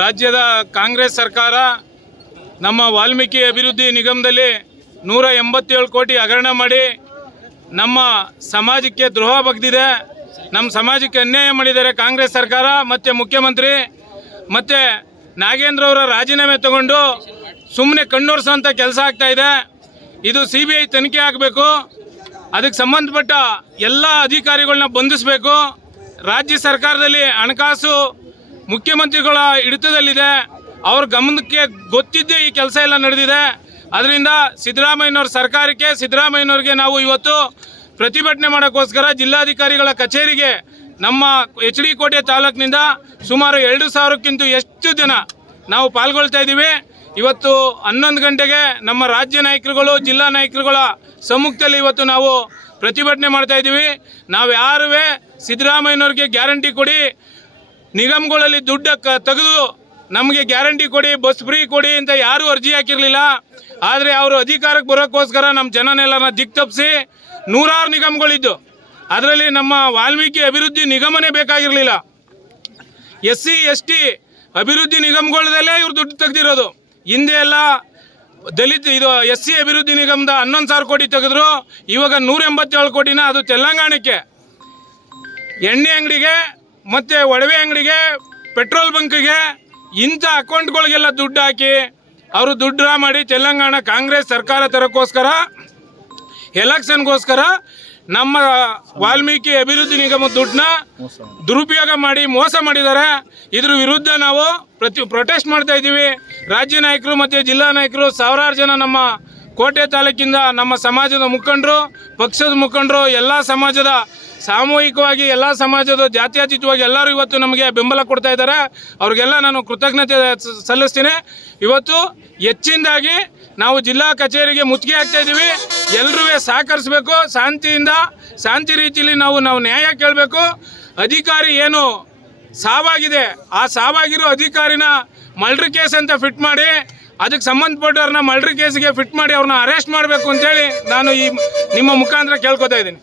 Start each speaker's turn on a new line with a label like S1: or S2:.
S1: ರಾಜ್ಯದ ಕಾಂಗ್ರೆಸ್ ಸರ್ಕಾರ ನಮ್ಮ ವಾಲ್ಮೀಕಿ ಅಭಿವೃದ್ಧಿ ನಿಗಮದಲ್ಲಿ ನೂರ ಎಂಬತ್ತೇಳು ಕೋಟಿ ಹಗರಣ ಮಾಡಿ ನಮ್ಮ ಸಮಾಜಕ್ಕೆ ದ್ರೋಹ ಬಗ್ದಿದೆ. ನಮ್ಮ ಸಮಾಜಕ್ಕೆ ಅನ್ಯಾಯ ಮಾಡಿದ್ದಾರೆ ಕಾಂಗ್ರೆಸ್ ಸರ್ಕಾರ, ಮತ್ತು ಮುಖ್ಯಮಂತ್ರಿ, ಮತ್ತು ನಾಗೇಂದ್ರ ಅವರ ರಾಜೀನಾಮೆ ತಗೊಂಡು ಸುಮ್ಮನೆ ಕಣ್ಣೋರ್ಸೋಂಥ ಕೆಲಸ ಆಗ್ತಾ ಇದೆ. ಇದು ಸಿ ಬಿ ಐ ತನಿಖೆ ಆಗಬೇಕು. ಅದಕ್ಕೆ ಸಂಬಂಧಪಟ್ಟ ಎಲ್ಲ ಅಧಿಕಾರಿಗಳನ್ನ ಬಂಧಿಸಬೇಕು. ರಾಜ್ಯ ಸರ್ಕಾರದಲ್ಲಿ ಹಣಕಾಸು ಮುಖ್ಯಮಂತ್ರಿಗಳ ಹಿಡಿತದಲ್ಲಿದೆ. ಅವ್ರ ಗಮನಕ್ಕೆ ಗೊತ್ತಿದ್ದೇ ಈ ಕೆಲಸ ಎಲ್ಲ ನಡೆದಿದೆ. ಅದರಿಂದ ಸಿದ್ದರಾಮಯ್ಯನವ್ರ ಸರ್ಕಾರಕ್ಕೆ, ಸಿದ್ದರಾಮಯ್ಯನವ್ರಿಗೆ ನಾವು ಇವತ್ತು ಪ್ರತಿಭಟನೆ ಮಾಡೋಕ್ಕೋಸ್ಕರ ಜಿಲ್ಲಾಧಿಕಾರಿಗಳ ಕಚೇರಿಗೆ ನಮ್ಮ ಎಚ್ ಡಿ ಕೋಟೆ ತಾಲೂಕಿನಿಂದ ಸುಮಾರು ಎರಡು ಸಾವಿರಕ್ಕಿಂತ ಎಷ್ಟು ಜನ ನಾವು ಪಾಲ್ಗೊಳ್ತಾ ಇದ್ದೀವಿ. ಇವತ್ತು ಹನ್ನೊಂದು ಗಂಟೆಗೆ ನಮ್ಮ ರಾಜ್ಯ ನಾಯಕರುಗಳು, ಜಿಲ್ಲಾ ನಾಯಕರುಗಳ ಸಮ್ಮುಖದಲ್ಲಿ ಇವತ್ತು ನಾವು ಪ್ರತಿಭಟನೆ ಮಾಡ್ತಾ ಇದ್ದೀವಿ. ನಾವು ಯಾರುವೆ ಸಿದ್ದರಾಮಯ್ಯನವ್ರಿಗೆ ಗ್ಯಾರಂಟಿ ಕೊಡಿ ನಿಗಮಗಳಲ್ಲಿ ದುಡ್ಡು ತೆಗೆದು ನಮಗೆ ಗ್ಯಾರಂಟಿ ಕೊಡಿ, ಬಸ್ ಫ್ರೀ ಕೊಡಿ ಅಂತ ಯಾರೂ ಅರ್ಜಿ ಹಾಕಿರಲಿಲ್ಲ. ಆದರೆ ಅವರು ಅಧಿಕಾರಕ್ಕೆ ಬರೋಕ್ಕೋಸ್ಕರ ನಮ್ಮ ಜನನೆಲ್ಲರನ್ನ ದಿಕ್ ತಪ್ಪಿಸಿ ನೂರಾರು ನಿಗಮಗಳಿದ್ದು. ಅದರಲ್ಲಿ ನಮ್ಮ ವಾಲ್ಮೀಕಿ ಅಭಿವೃದ್ಧಿ ನಿಗಮನೇ ಬೇಕಾಗಿರಲಿಲ್ಲ. ಎಸ್ ಸಿ ಎಸ್ ಟಿ ಅಭಿವೃದ್ಧಿ ನಿಗಮಗಳದಲ್ಲೇ ಇವ್ರು ದುಡ್ಡು ತೆಗೆದಿರೋದು. ಹಿಂದೆ ಎಲ್ಲ ದಲಿತ ಇದು ಎಸ್ ಸಿ ಅಭಿವೃದ್ಧಿ ನಿಗಮದ ಹನ್ನೊಂದು ಸಾವಿರ ಕೋಟಿ ತೆಗೆದ್ರು. ಇವಾಗ ನೂರ ಎಂಬತ್ತೇಳು ಕೋಟಿನ ಅದು ತೆಲಂಗಾಣಕ್ಕೆ ಎಣ್ಣೆ ಅಂಗಡಿಗೆ ಮತ್ತು ಒಡವೆ ಅಂಗಡಿಗೆ ಪೆಟ್ರೋಲ್ ಬಂಕ್ಗೆ ಇಂಥ ಅಕೌಂಟ್ಗಳಿಗೆಲ್ಲ ದುಡ್ಡು ಹಾಕಿ ಅವರು ದುಡ್ಡು ಡ್ರಾ ಮಾಡಿ ತೆಲಂಗಾಣ ಕಾಂಗ್ರೆಸ್ ಸರ್ಕಾರ ತರೋಕ್ಕೋಸ್ಕರ ಎಲೆಕ್ಷನ್ಗೋಸ್ಕರ ನಮ್ಮ ವಾಲ್ಮೀಕಿ ಅಭಿವೃದ್ಧಿ ನಿಗಮ ದುಡ್ಡನ್ನ ದುರುಪಯೋಗ ಮಾಡಿ ಮೋಸ ಮಾಡಿದ್ದಾರೆ. ಇದ್ರ ವಿರುದ್ಧ ನಾವು ಪ್ರತಿ ಪ್ರೊಟೆಸ್ಟ್ ಮಾಡ್ತಾ ಇದ್ದೀವಿ. ರಾಜ್ಯ ನಾಯಕರು ಮತ್ತು ಜಿಲ್ಲಾ ನಾಯಕರು ಸಾವಿರಾರು ಜನ ನಮ್ಮ ಕೋಟೆ ತಾಲೂಕಿಂದ ನಮ್ಮ ಸಮಾಜದ ಮುಖಂಡರು, ಪಕ್ಷದ ಮುಖಂಡರು, ಎಲ್ಲ ಸಮಾಜದ ಸಾಮೂಹಿಕವಾಗಿ, ಎಲ್ಲ ಸಮಾಜದ ಜಾತ್ಯತೀತವಾಗಿ ಎಲ್ಲರೂ ಇವತ್ತು ನಮಗೆ ಬೆಂಬಲ ಕೊಡ್ತಾ ಇದ್ದಾರೆ. ಅವ್ರಿಗೆಲ್ಲ ನಾನು ಕೃತಜ್ಞತೆ ಸಲ್ಲಿಸ್ತೀನಿ. ಇವತ್ತು ಹೆಚ್ಚಿನದಾಗಿ ನಾವು ಜಿಲ್ಲಾ ಕಚೇರಿಗೆ ಮುತ್ತಿಗೆ ಹಾಕ್ತಾ ಇದ್ದೀವಿ. ಎಲ್ಲರೂ ಸಹಕರಿಸಬೇಕು. ಶಾಂತಿಯಿಂದ, ಶಾಂತಿ ರೀತಿಯಲ್ಲಿ ನಾವು ನಾವು ನ್ಯಾಯ ಕೇಳಬೇಕು. ಅಧಿಕಾರಿ ಏನು ಸಾವಾಗಿದೆ, ಆ ಸಾವಾಗಿರೋ ಅಧಿಕಾರಿನ ಮಲ್ಡ್ರಿ ಕೇಸ್ ಅಂತ ಫಿಟ್ ಮಾಡಿ ಅದಕ್ಕೆ ಸಂಬಂಧಪಟ್ಟವ್ರನ್ನ ಮಲ್ಡ್ರಿ ಕೇಸ್ಗೆ ಫಿಟ್ ಮಾಡಿ ಅವ್ರನ್ನ ಅರೆಸ್ಟ್ ಮಾಡಬೇಕು ಅಂತೇಳಿ ನಾನು ಈ ನಿಮ್ಮ ಮುಖಾಂತರ ಕೇಳ್ಕೊತಾ ಇದ್ದೀನಿ.